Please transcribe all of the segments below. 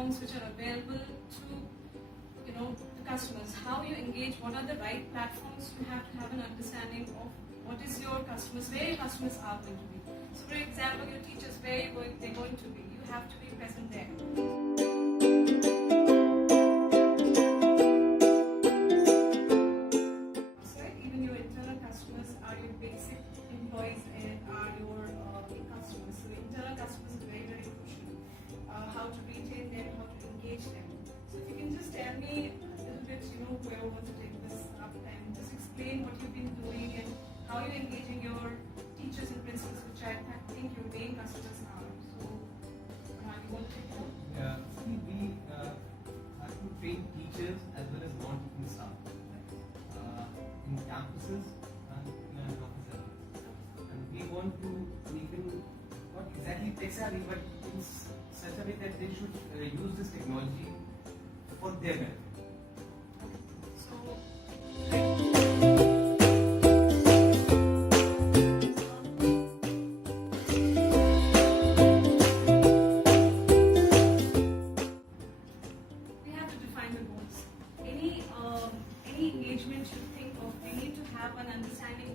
platforms which are available to the customers. How you engage, what are the right platforms, you have to have an understanding of what is your customers, where your customers are going to be. So for example, your teachers, where they're going to be, you have to be present there. So even your internal customers are your basic employees and are your customers. So internal customers is very, very crucial. How to retain them, how to engage them. So if you can just tell me a little bit, whoever wants to take this up and just explain what you've been doing and how you're engaging your teachers and principals, which I think your main customers are. So, you want to take it up? Yeah, see, we have to train teachers as well as non-teaching staff in campuses and in an office level. And we want to make them not exactly tech savvy, but in such a way that they should use this technology for their benefit. So, we have to define the goals. Any engagement you think of, we need to have an understanding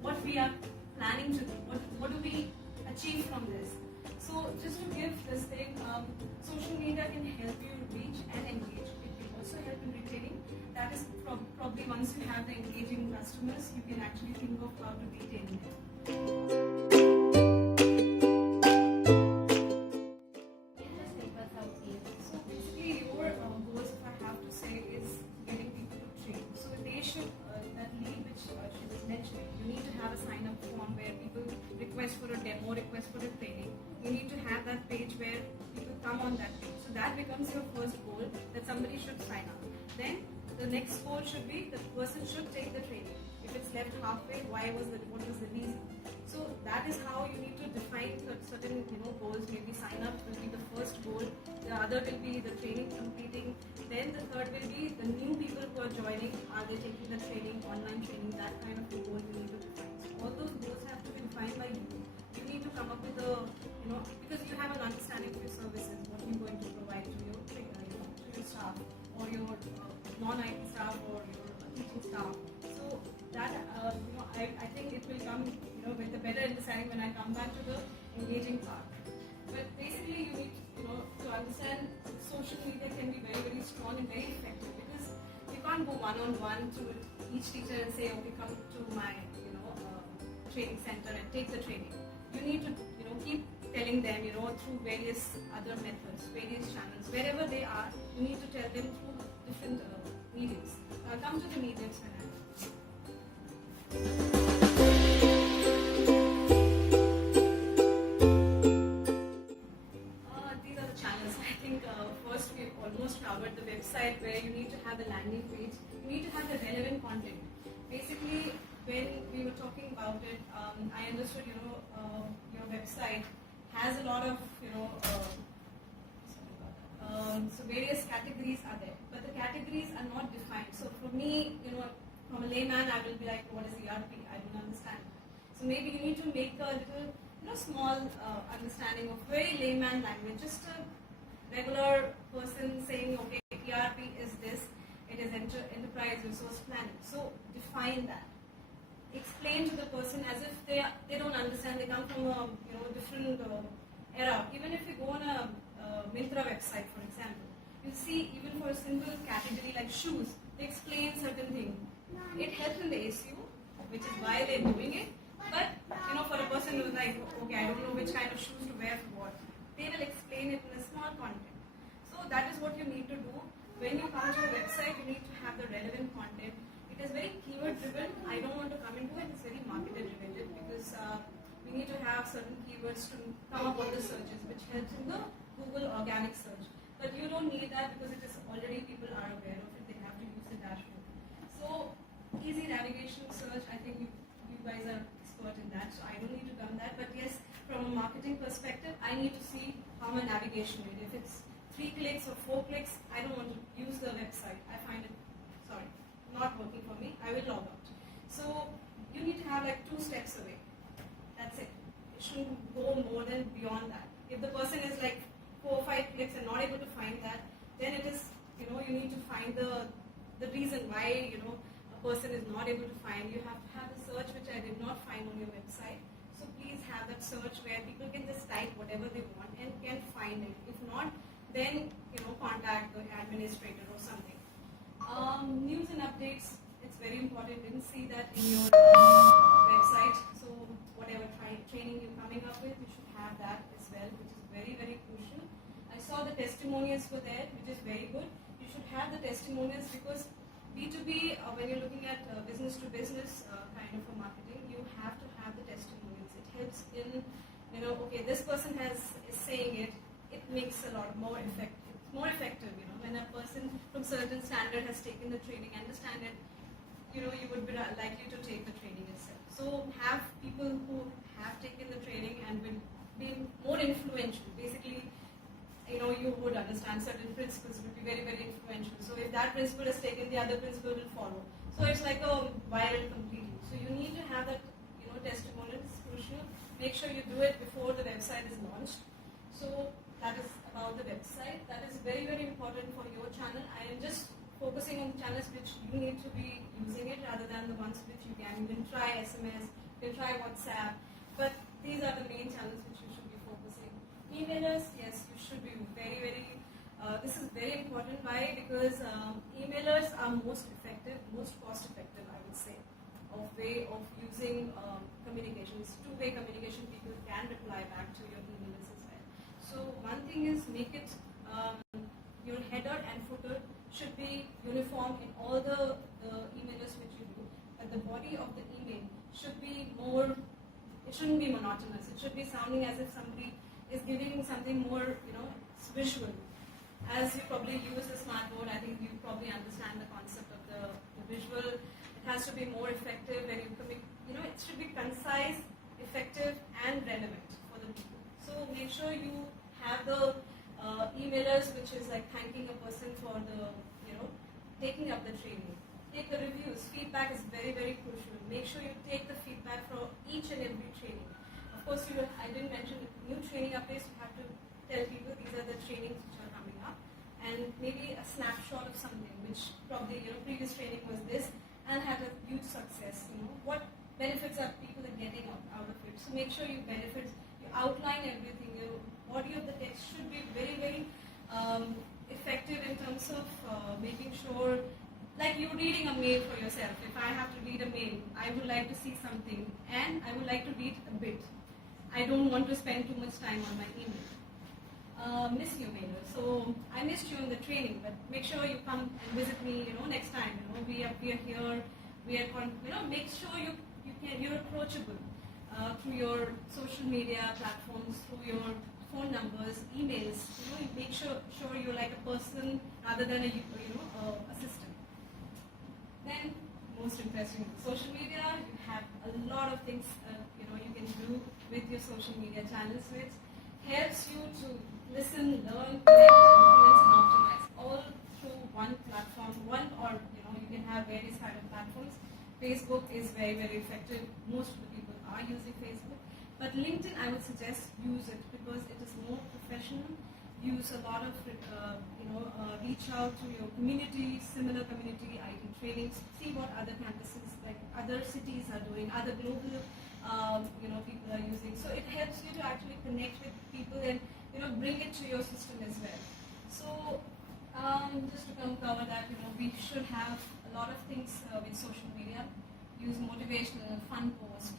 what we are planning to do. What do we achieve from this? So just to give this thing, social media can help you reach and engage. It can also help in retaining. That is probably once you have the engaging customers, you can actually think of how to retain them. So basically your goals, if I have to say, is getting people to train. So they should, that lead which she was mentioning, you need to have a sign up form where people request for a demo, request for a training. You need to have that page where people come on that page. So that becomes your first goal, that somebody should sign up. Then the next goal should be the person should take the training. If it's left halfway, what was the reason? So that is how you need to define certain goals. Maybe sign up will be the first goal. The other will be the training completing. Then the third will be the new people who are joining. Are they taking the training, online training? That kind of a goal you need to define. So all those goals have to be defined by you. You need to come up with a because you have an understanding of your services, what you're going to provide to your staff or your non-IT staff or your teaching staff. So that I think it will come with a better understanding when I come back to the engaging part. But basically you need to understand social media can be very, very strong and very effective, because you can't go one-on-one to each teacher and say, okay, come to my training center and take the training. You need to keep telling them through various other methods, various channels, wherever they are. You need to tell them through different mediums. I'll come to the mediums when I these are the channels. I think first we've almost covered the website, where you need to have the landing page. You need to have the relevant content. Basically, when we were talking about it, I understood your website has a lot of so various categories are there, but the categories are not defined. So for me, from a layman, I will be like, what is ERP? I don't understand. So maybe you need to make a little small understanding of very layman language, just a regular person saying, okay, ERP is this, it is enterprise resource planning. So define that. Explain to the person as if they don't understand. They come from a different era. Even if you go on a Myntra website, for example, you see even for a simple category like shoes, they explain certain things. It helps in the SEO, which is why they're doing it. But for a person who's like, okay, I don't know which kind of shoes to wear for what, they will explain it in a small content. So that is what you need to do. When you come to a website, you need to have the relevant content. It is very keyword driven. I don't want to come into it. It's very marketed driven, because we need to have certain keywords to come up on the searches, which helps in the Google organic search. But you don't need that, because it is already people are aware of it. They have to use the dashboard. So easy navigation search, I think you guys are expert in that, so I don't need to come that. But yes, from a marketing perspective, I need to see how my navigation is. If it's 3 clicks or 4 clicks, I don't want to use the website. I find it, not working for me. I will log out. So you need to have like 2 steps away. That's it. It shouldn't go more than beyond that. If the person is like 4 or 5 clicks and not able to find that, then it is, you need to find the reason why, a person is not able to find. You have to have a search which I did not find on your website. So please have that search where people can just type whatever they want and can find it. If not, then, contact the administrator or something. News and updates, it's very important. Didn't see that in your website. So whatever training you're coming up with, you should have that as well, which is very, very crucial. I saw the testimonials were there, which is very good. You should have the testimonials because B2B, when you're looking at business to business kind of a marketing, you have to have the testimonials. It helps in, okay, this person is saying it. It makes a lot more effective. It's more effective, when a person from certain standard has taken the training, understand it, you would be likely to take the training itself. So have people who have taken the training and will be more influential. Basically, you would understand certain principles would be very, very influential. So if that principle is taken, the other principle will follow. So it's like a viral completely. So you need to have that, testimonial is crucial. Make sure you do it before the website is launched. So that is about the website. That is very, very important for your channel. I am just focusing on the channels which you need to be using it rather than the ones which you can. You can try SMS, you can try WhatsApp, but these are the main channels which you should be focusing. Emailers, yes, you should be very, very, this is very important. Why? Because emailers are most effective, most cost effective, I would say, of way of using communications. Two-way communication, people can reply back to your emails as well. So one thing is make it, your header and footer should be uniform in all the emailers which you do, but the body of the email should be more, it shouldn't be monotonous. It should be sounding as if somebody is giving something more, it's visual. As you probably use the smartboard, I think you probably understand the concept of the visual. It has to be more effective when you commit, it should be concise, effective, and relevant for the people. So make sure you have the emailers which is like thanking a person for the, taking up the training. Take the reviews. Feedback is very, very crucial. Make sure you take the feedback for each and every training. Of course, I didn't mention new training updates. You have to tell people these are the trainings which are coming up, and maybe a snapshot of something which probably previous training was this and had a huge success. What benefits are people are getting out of it? So make sure you outline everything. Your body of the text should be very, very effective in terms of making sure, like you're reading a mail for yourself. If I have to read a mail, I would like to see something and I would like to read a bit. I don't want to spend too much time on my email. Miss you, mailer. So I missed you in the training, but make sure you come and visit me. Next time. We are here. Make sure you're approachable through your social media platforms, through your phone numbers, emails. You make sure you're like a person rather than a assistant. Then, most interesting, social media. You have a lot of things you can do with your social media channels, which helps you to listen, learn, connect, influence, and optimize all through one platform. You can have various kind of platforms. Facebook is very, very effective. Most of the people are using Facebook. But LinkedIn, I would suggest use it because it is more professional. Use a lot of, reach out to your community, similar community, IT trainings, see what other campuses, like other cities are doing, other global, people are using. So it helps you to actually connect with people and, bring it to your system as well. So just to cover that, we should have a lot of things with social media. Use motivational, fun post.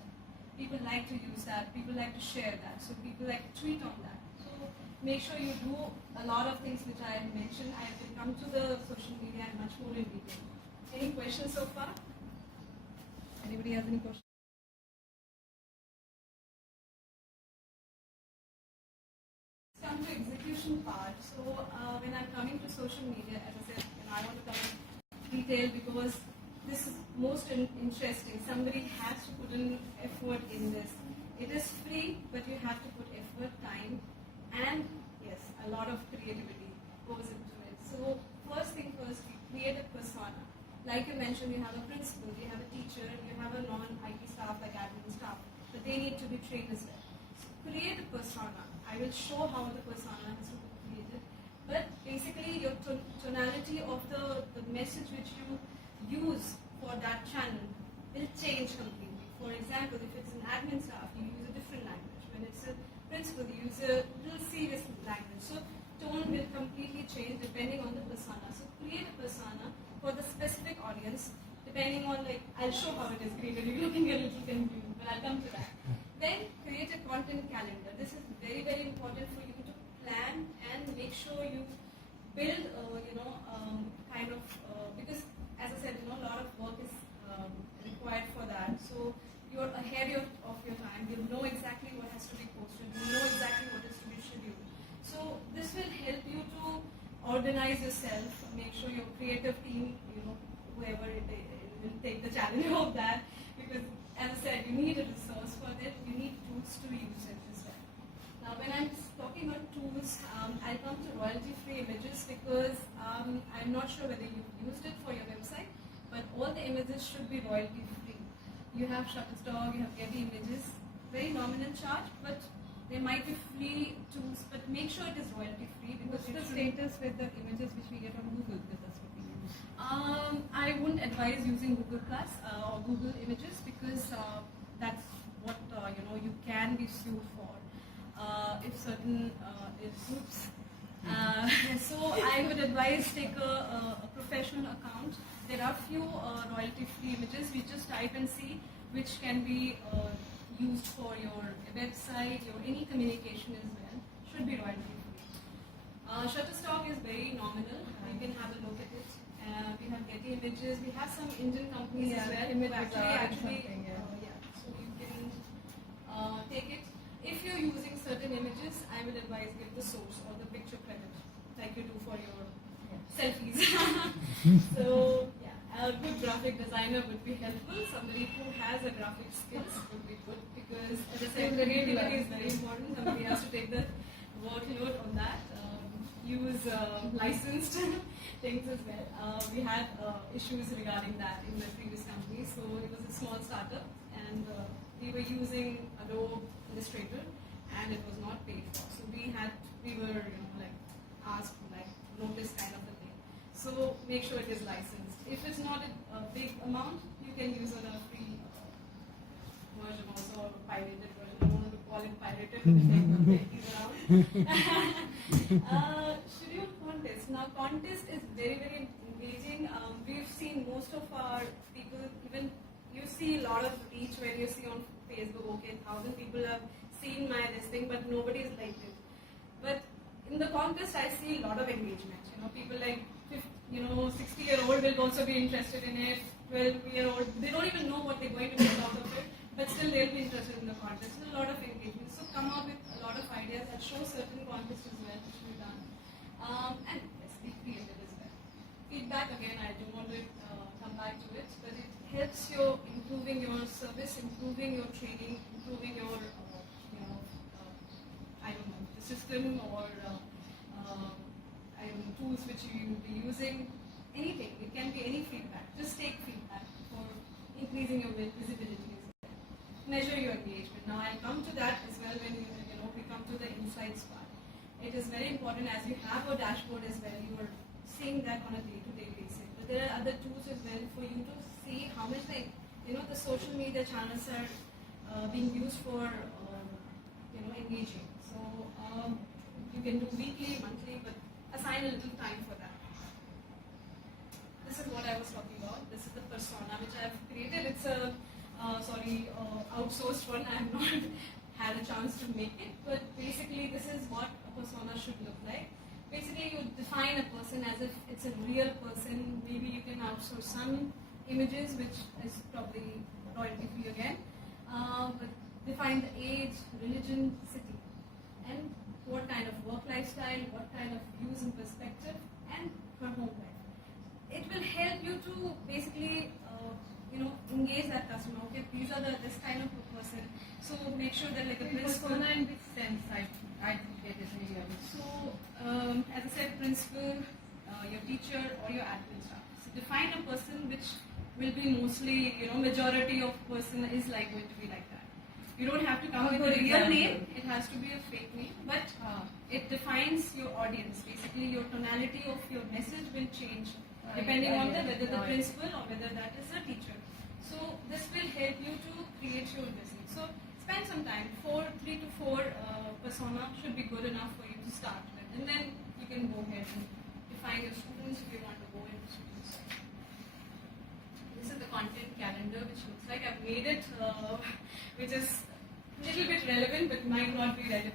People like to use that. People like to share that. So people like to tweet on that. So make sure you do a lot of things which I have mentioned. I will come to the social media and much more in detail. Any questions so far? Anybody has any questions? Come to execution part. So when I'm coming to social media, as I said, I want to come in detail because this is most interesting. Somebody has to put in effort in this. It is free, but you have to put effort, time, and yes, a lot of creativity goes into it. So first thing first, you create a persona. Like you mentioned, you have a principal, you have a teacher, you have a non-IT staff like admin staff, but they need to be trained as well. So create a persona. I will show how the persona but basically your tonality of the message which you use for that channel will change completely. For example, if it's an admin staff, you use a different language. When it's a principal, you use a little serious language. So tone will completely change depending on the persona. So create a persona for the specific audience, depending on, like, I'll show how it is created. You're looking a little confused, but I'll come to that. Then create a content calendar. This is very, very important for you to plan and make sure you build, because as I said, a lot of work is required for that. So you're ahead of your time. You know exactly what has to be posted. You know exactly what is to be scheduled. So this will help you to organize yourself, make sure your creative team, whoever it is, will take the challenge of that, because as I said, you need a resource for that. You need tools to use it as well. Now, when I'm talking about tools, I'll come to royalty-free images because I'm not sure whether you've used it for your website, but all the images should be royalty-free. You have Shutterstock, you have Getty Images, very nominal charge, but there might be free tools, but make sure it is royalty-free because What's the status with the images which we get on Google? Because that's what we use. I wouldn't advise using Google Plus or Google Images because that's what you can be sued for if certain oops. So I would advise take a professional account. There are few royalty-free images. We just type and see which can be used for your website, your any communication as well. Should be royalty-free. Shutterstock is very nominal. You can have a look at it. We have Getty Images. We have some Indian companies as well. Image who actually yeah. So you can take it. If you're using certain images, I would advise give the source or the picture credit, like you do for your selfies. So yeah, a good graphic designer would be helpful. Somebody who has a graphic skills would be good because, as I said, creativity is very important. Somebody has to take the workload on that. Use licensed things as well. We had issues regarding that in the previous company. So it was a small startup, and we were using Adobe Illustrator, and it was not paid for. So we were asked notice kind of a thing. So make sure it is licensed. If it's not a big amount, you can use on a free version also, or pirated version. I don't want to call it pirated. Scheduled contest. Now contest is very, very engaging. We've seen most of our people, even you see a lot of reach when you see on Facebook, okay, 1,000 people have seen my this thing, but nobody is liked it. But in the contest, I see a lot of engagement. People like 60-year-old will also be interested in it. 12-year-old, they don't even know what they're going to get out of it, but still they'll be interested in the contest. There's a lot of engagement. So come up with a lot of ideas that show certain contests as well, which we've done. And yes, be creative as well. Feedback, again, I don't want to come back to it, but it helps you improving your service, improving your training, improving your, the system or tools which you will be using. Anything, it can be any feedback. Just take feedback for increasing your visibility as well. Measure your engagement. Now I'll come to that as well when we come to the insights part. It is very important as you have a dashboard as well. You are seeing that on a day-to-day basis. But there are other tools as well for you to see how much the social media channels are being used for engaging. So you can do weekly, monthly, but assign a little time for that. This is what I was talking about. This is the persona which I have created. It's a outsourced one. I have not had a chance to make it, but basically this is what a persona should look like. Basically, you define a person as if it's a real person. Maybe you can outsource some images, which is probably royalty free again. But define the age, religion, city, and what kind of work lifestyle, what kind of views and perspective, and her home life. It will help you to basically, engage that customer. Okay, these are this kind of a person. So make sure that like a principal. Persona in which sense I get it really. So as I said, principal, your teacher, or your admin staff. So define a person which will be mostly, majority of person is going to be like that. You don't have to come Oh, with a good real example. name. It has to be a fake name, but it defines your audience. Basically, your tonality of your message will change depending on whether the principal or whether that is a teacher. So this will help you to create your business. So spend some time. 3 to 4 persona should be good enough for you to start with, and then you can go ahead and define your students if you want to go into students. This is the content calendar, which looks like I've made it, which is a little bit relevant, but might not be relevant.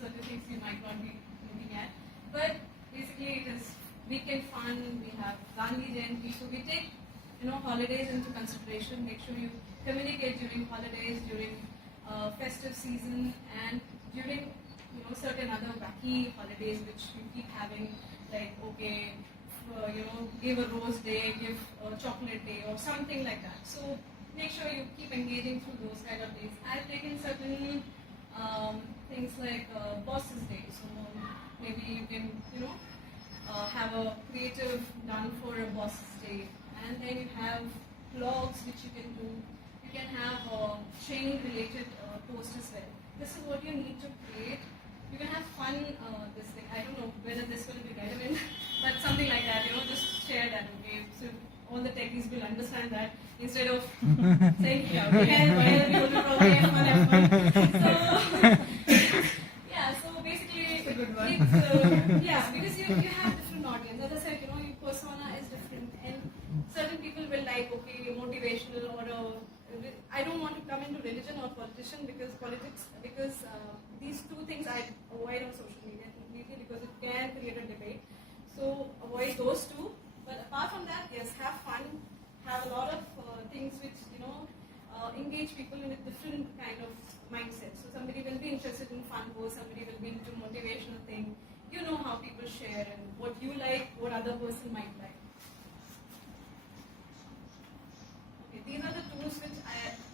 Certain things you might not be looking at. But basically, it is weekend fun. We have Gandhi Jayanti, so we take holidays into consideration. Make sure you communicate during holidays, during festive season, and during certain other wacky holidays which we keep having, like give a rose day, give a chocolate day, or something like that. So make sure you keep engaging through those kind of days. I've taken certain things like Bosses Day. So maybe you can have a creative done for a Bosses Day, and then you have blogs which you can do. You can have training related posts as well. This is what you need to create. You can have fun this thing. I don't know whether this will be relevant, but something like that, just share that, okay? So all the techies will understand that instead of saying, yeah, okay, well, you will probably have fun. So, yeah, so basically, it's a good one. Yeah, because you have different audience. As I said, your persona is different, and certain people will like, okay, motivational or I don't want to come into religion or politics because these two things I avoid on social media completely because it can create a debate. So avoid those two. But apart from that, yes, have fun, have a lot of things which engage people in a different kind of mindset. So somebody will be interested in fun posts, somebody will be into motivational thing. You know how people share and what you like, what other person might like. Okay, these are the tools which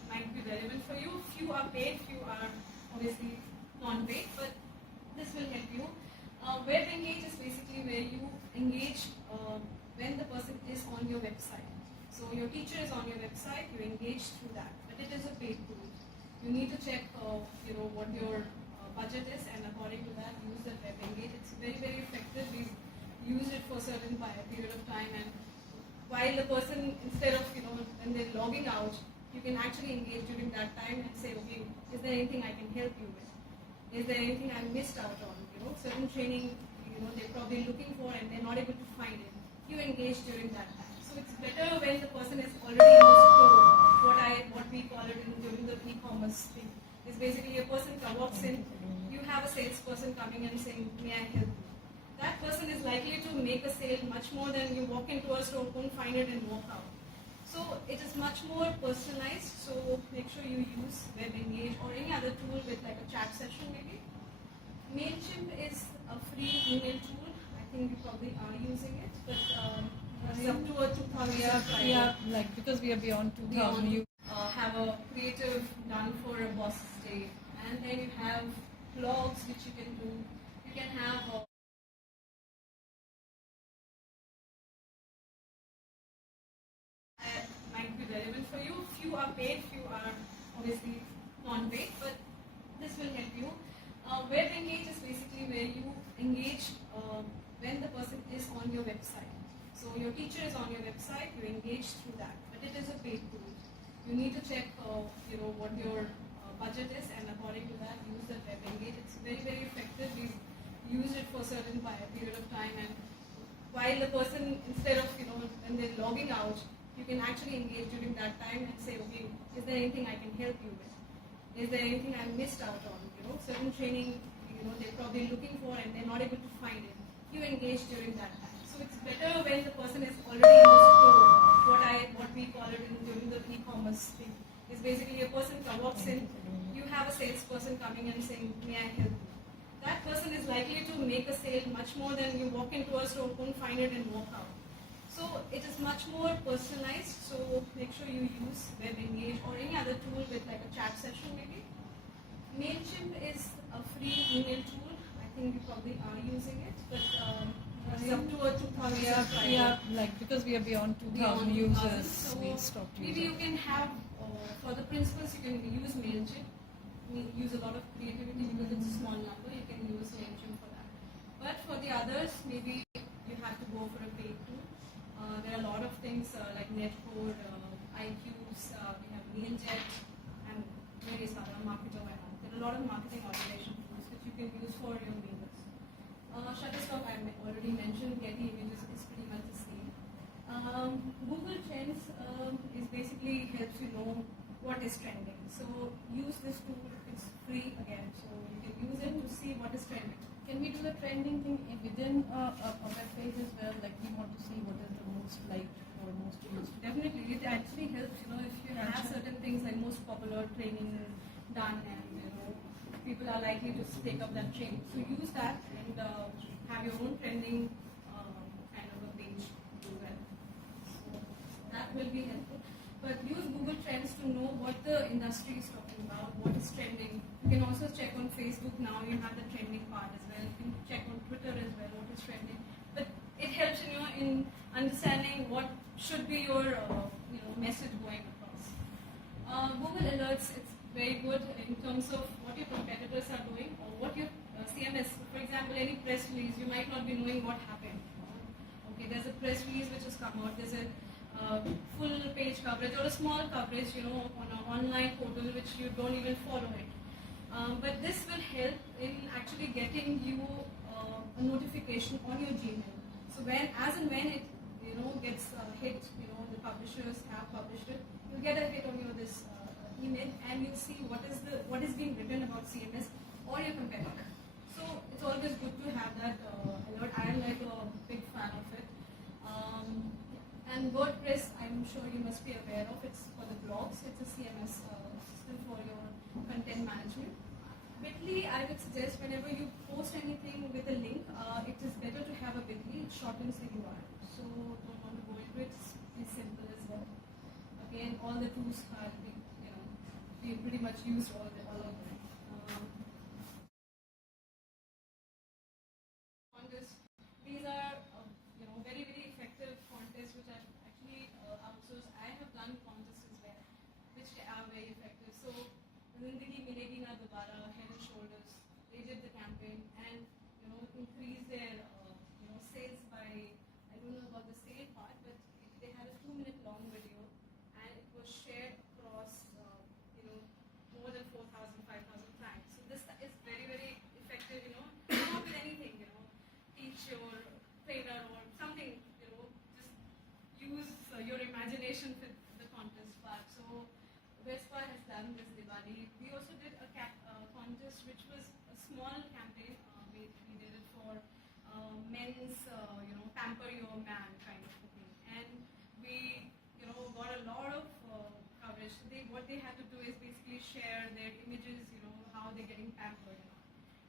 might be relevant for you. Few are paid, few are obviously non-paid, but this will help you. Web engage is basically where you engage when the person is on your website. So your teacher is on your website, you engage through that, but it is a paid tool. You need to check, what your budget is, and according to that, use the web engage. It's very, very effective. We've used it for a certain period of time, and while the person, instead of when they're logging out, you can actually engage during that time and say, okay, is there anything I can help you with? Is there anything I missed out on? Certain training, they're probably looking for and they're not able to find it. You engage during that time. So it's better when the person is already in the store. What we call it during the e-commerce thing is basically a person walks in. You have a salesperson coming and saying, may I help you? That person is likely to make a sale much more than you walk into a store, don't find it, and walk out. So it is much more personalized. So make sure you use Web Engage or any other tool with like a chat session maybe. MailChimp is a free email tool. I think you probably are using it, but it's up to a 2,000 yeah, like because we are beyond 2,000. You have a creative done for a Boss's Day, and then you have blogs which you can do. You can have might be relevant for you. Few are paid, few are obviously non-paid, but this will help you. Web engage is basically where you engage when the person is on your website. So your teacher is on your website, you engage through that, but it is a paid tool. You need to check, what your budget is, and according to that, use the Web engage. It's very, very effective. We've used it for a certain period of time, and while the person, instead of when they're logging out, you can actually engage during that time and say, okay, is there anything I can help you with? Is there anything I missed out on? Certain training, they're probably looking for and they're not able to find it. You engage during that time. So it's better when the person is already in the store. What we call it during the e-commerce thing is basically a person walks in. You have a salesperson coming and saying, may I help you? That person is likely to make a sale much more than you walk into a store, don't find it, and walk out. So it is much more personalized. So make sure you use Web Engage or any other tool with like a chat session maybe. MailChimp is a free email tool. I think you probably are using it, but it's up to a 2,000. yeah, like because we are beyond 2,000 users, So we stopped maybe using. you can have for the principals you can use MailChimp. use a lot of creativity because it's a small number. You can use Mailchimp for that. But for the others, maybe you have to go for a paid tool. There are a lot of things like Netcode, iQs, we have Leanjet, and various other marketer. There are a lot of marketing automation tools which you can use for your mailers. Shutterstock, I already mentioned. Getty Images is pretty much the same. Google Trends is basically helps you know what is trending. So use this tool. It's free again, so you can use it to see what is trending. Can we do the trending thing within a web page as well? Like we want to see what is the most liked or most used. Definitely, it actually helps. If you have certain things like most popular training done, and people are likely to take up that training. So use that and have your own trending kind of a page to do that. So that will be helpful. But use Google Trends to know what the industry is talking about, what is trending. You can also check on Facebook now, you have the trending part as well. You can check on Twitter as well, what is trending. But it helps in understanding what should be your message going across. Google Alerts, it's very good in terms of what your competitors are doing or what your CMS, for example, any press release, you might not be knowing what happened. Okay, there's a press release which has come out, there's a full page coverage or a small coverage, on an online portal which you don't even follow it. But this will help in actually getting you a notification on your Gmail. So as and when it gets hit, the publishers have published it, you'll get a hit on your this email, and you'll see what is being written about CMS or your competitor. So it's always good to have that alert. I am like a big fan of it. And WordPress, I'm sure you must be aware of. It's for the blogs. It's a CMS system for your content management. Bitly, I would suggest whenever you post anything with a link, it is better to have a Bitly. It shortens the URL. So don't want to go into it. It's simple as well. Again, all the tools are we pretty much used all of them. Contests. These are very very effective contests which I've actually outsourced. I have done contests as well, which are very effective. So Zindagi Milegi Na Dobara, Head and Shoulders, they did the campaign and increased their sales by, I don't know about the sale part, but they had a 2-minute long video and it was shared across more than 4,000, 5,000 times. So this is very very effective. Come up with anything. Teach your trainer or something. Just use your imagination with the contest part. So Vespa has done this Diwali. We also did a contest which was a small campaign. We did it for men's, pamper your man kind of thing. And we, got a lot of coverage. What they had to do is basically share their images, how they're getting pampered.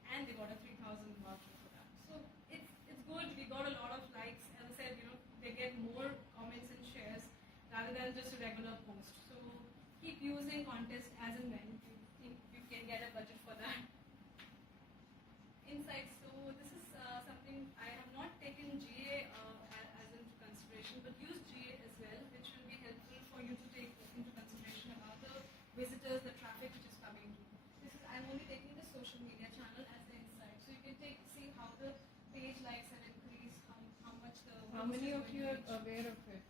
And they got a 3,000 voucher for that. So it's good. We got a lot of likes. As I said, they get more comments and shares rather than just a regular post. So keep using contests as and when you think you can get a budget for that. Insights. So this is something I have not taken GA as into consideration, but use GA as well, which will be helpful for you to take into consideration about the visitors, the traffic which is coming to. I'm only taking the social media channel as the insight, so you can see how the page likes have increased, how much the. How many of you are aware of it?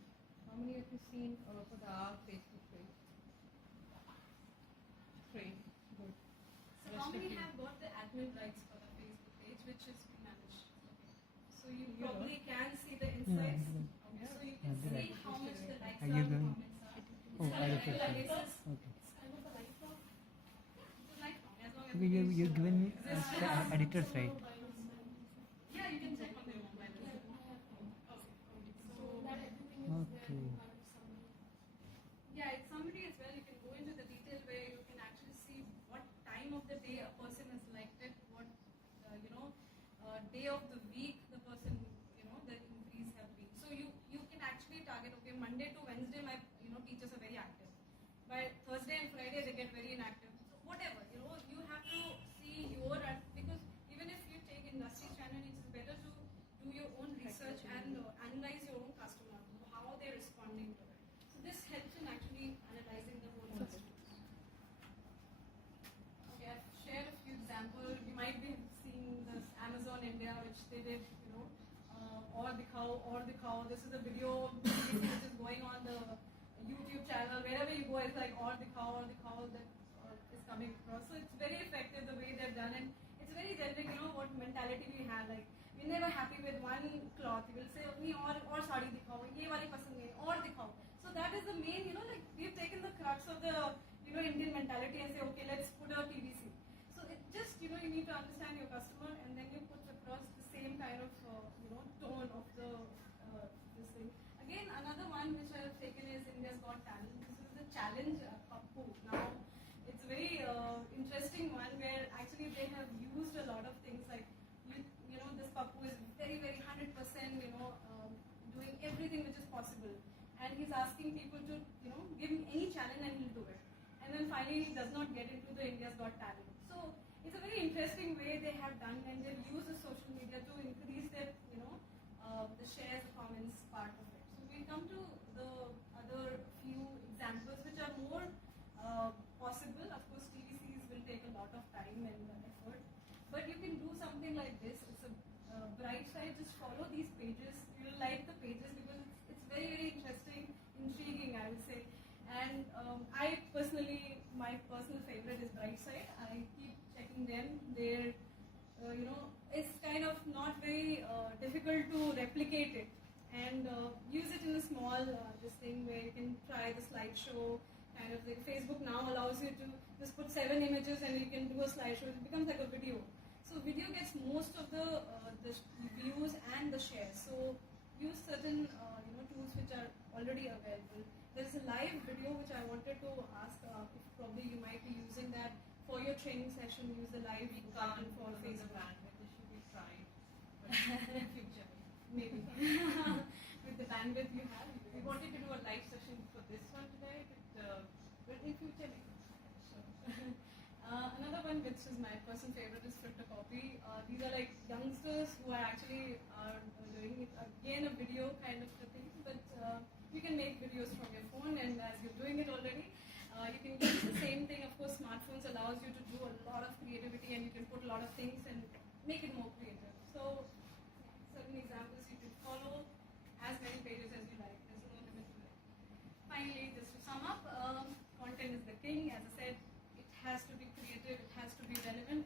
How many have you seen for the Facebook page? 3. Good. So how many have got the admin rights for the Facebook page, which is managed? Okay. So you probably can see the insights. Okay. So you can see how much the likes are, the comments are. It's kind of regular basis. Okay. It's kind of a lifelong. It's a lifelong as long as Okay, you're given me editors, right? Yeah, you can check on their mobile. Okay. Okay. Yeah, it's somebody as well. You can go into the detail where you can actually see what time of the day a person has liked it, what day of the week the person the increase have been. So you can actually target. Okay, Monday to Wednesday, my teachers are very active. By Thursday and Friday, they get very inactive. So whatever you have to see because even if you take video which is going on the YouTube channel. Wherever you go, it's like or the cow that is coming across. So it's very effective the way they've done it. It's very generic, what mentality we have. Like we're never happy with one cloth. We will say only or sari dikhao, ye wali pasand hai, or dikhao. So that is the main, like we've taken the crux of the Indian mentality and say, okay, let's put a TVC. So it just, you need to understand your customer and then you put across the same kind of, tone of the this thing. Again, another one which I have taken is India's Got Talent. This is the challenge Pappu. Now, it's a very interesting one where actually they have used a lot of things like, this Pappu is very, very 100%, doing everything which is possible. And he's asking people to, give him any challenge and he'll do it. And then finally he does not get into the India's Got Talent. So it's a very interesting way they have done, and they've used the social media to increase their, the shares, the comments part of it. So we come to the other few examples which are more possible. Of course, TVCs will take a lot of time and effort, but you can do something like this. It's a bright side. Just follow these pages. You'll like the pages because it's very, very interesting, intriguing, I would say. And I personally, my personal favorite is Bright Side. I keep checking them. They're, it's kind of not very difficult to replicate it and use it in a small this thing where you can try the slideshow kind of thing. Facebook now allows you to just put 7 images and you can do a slideshow. It becomes like a video. So video gets most of the views and the shares. So use certain tools which are already available. There is a live video which I wanted to ask if probably you might be using that for your training session. Use the live button for Facebook. It should be tried, but in future. Maybe with the bandwidth you have. We wanted to do a live session for this one today, but in future. Sure. Another one which is my personal favorite is Cryptocopy. These are like youngsters who are actually doing it again a video kind of a thing, but you can make videos from your phone, and as you're doing it already, you can use the same thing. Of course, smartphones allows you to do a lot of creativity and you can put a lot of things and make it more creative. So certain examples you can follow as many pages as you like. There's no limit to it. Finally, just to sum up, content is the king. As I said, it has to be creative, it has to be relevant,